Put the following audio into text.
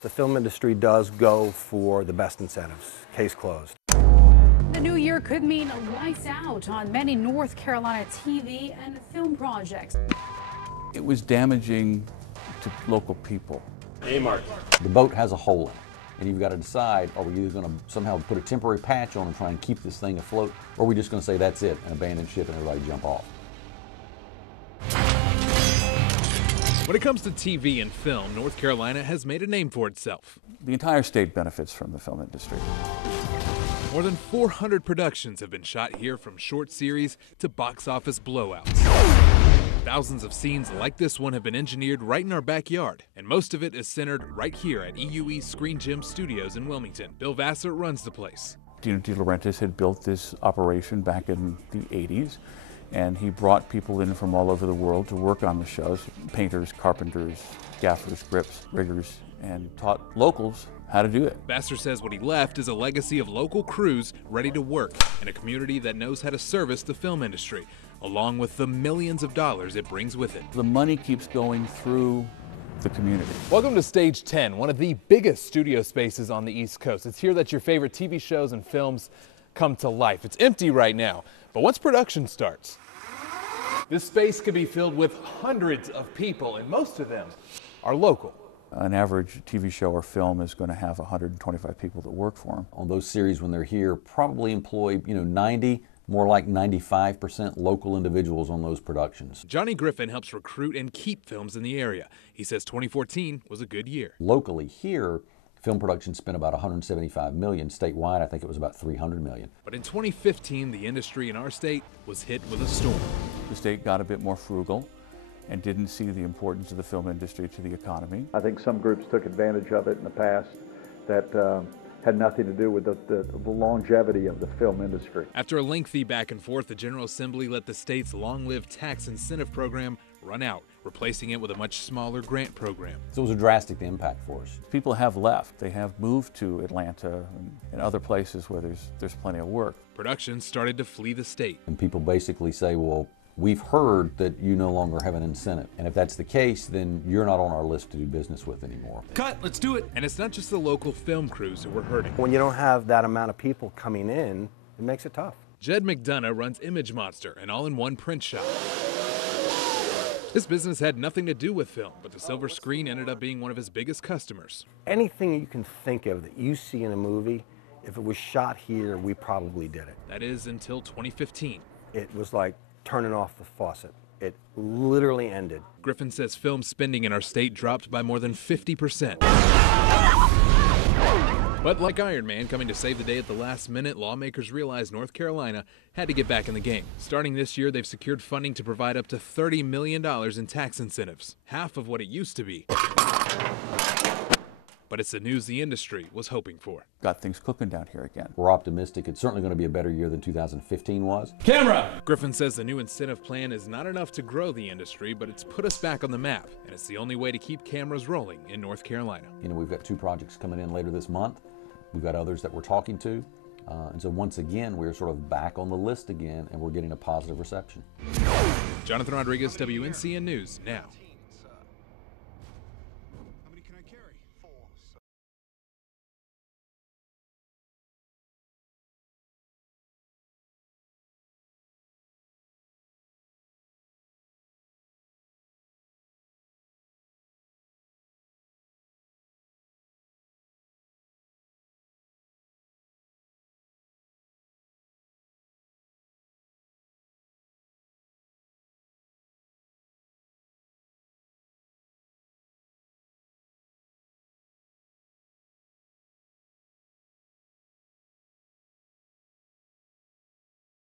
The film industry does go for the best incentives. Case closed. The new year could mean lights out on many North Carolina TV and film projects. It was damaging to local people. Hey, Mark. The boat has a hole in it, and you've got to decide, are we either going to somehow put a temporary patch on and try and keep this thing afloat, or are we just going to say that's it and abandon ship and everybody jump off? When it comes to TV and film, North Carolina has made a name for itself. The entire state benefits from the film industry. More than 400 productions have been shot here, from short series to box office blowouts. Thousands of scenes like this one have been engineered right in our backyard, and most of it is centered right here at EUE Screen Gym Studios in Wilmington. Bill Vassar runs the place. Dino De Laurentiis had built this operation back in the 80s, and he brought people in from all over the world to work on the shows, painters, carpenters, gaffers, grips, riggers, and taught locals how to do it. Vassar says what he left is a legacy of local crews ready to work in a community that knows how to service the film industry, along with the millions of dollars it brings with it. The money keeps going through the community. Welcome to Stage 10, one of the biggest studio spaces on the East Coast. It's here that your favorite TV shows and films come to life. It's empty right now, but once production starts, this space could be filled with hundreds of people, and most of them are local. An average TV show or film is going to have 125 people that work for them. On those series, when they're here, probably employ 90, more like 95% local individuals on those productions. Johnny Griffin helps recruit and keep films in the area. He says 2014 was a good year. Locally here, film production spent about $175 million. Statewide, I think it was about $300 million. But in 2015, the industry in our state was hit with a storm. The state got a bit more frugal and didn't see the importance of the film industry to the economy. I think some groups took advantage of it in the past that had nothing to do with the longevity of the film industry. After a lengthy back and forth, the General Assembly let the state's long-lived tax incentive program run out, replacing it with a much smaller grant program. So it was a drastic impact for us. People have left. They have moved to Atlanta and other places where there's plenty of work. Production started to flee the state. And people basically say, well, we've heard that you no longer have an incentive. And if that's the case, then you're not on our list to do business with anymore. Cut, let's do it. And it's not just the local film crews who were hurting. When you don't have that amount of people coming in, it makes it tough. Jed McDonough runs Image Monster, an all-in-one print shop. This business had nothing to do with film, but the silver screen ended up being one of his biggest customers. Anything you can think of that you see in a movie, if it was shot here, we probably did it. That is until 2015. It was like turning off the faucet. It literally ended. Griffin says film spending in our state dropped by more than 50%. But like Iron Man coming to save the day at the last minute, lawmakers realized North Carolina had to get back in the game. Starting this year, they've secured funding to provide up to $30 million in tax incentives, half of what it used to be. But it's the news the industry was hoping for. Got things cooking down here again. We're optimistic. It's certainly going to be a better year than 2015 was. Camera! Griffin says the new incentive plan is not enough to grow the industry, but it's put us back on the map, and it's the only way to keep cameras rolling in North Carolina. We've got 2 projects coming in later this month. We've got others that we're talking to. And so once again, we're sort of back on the list again, and we're getting a positive reception. Jonathan Rodriguez, WNCN News, now.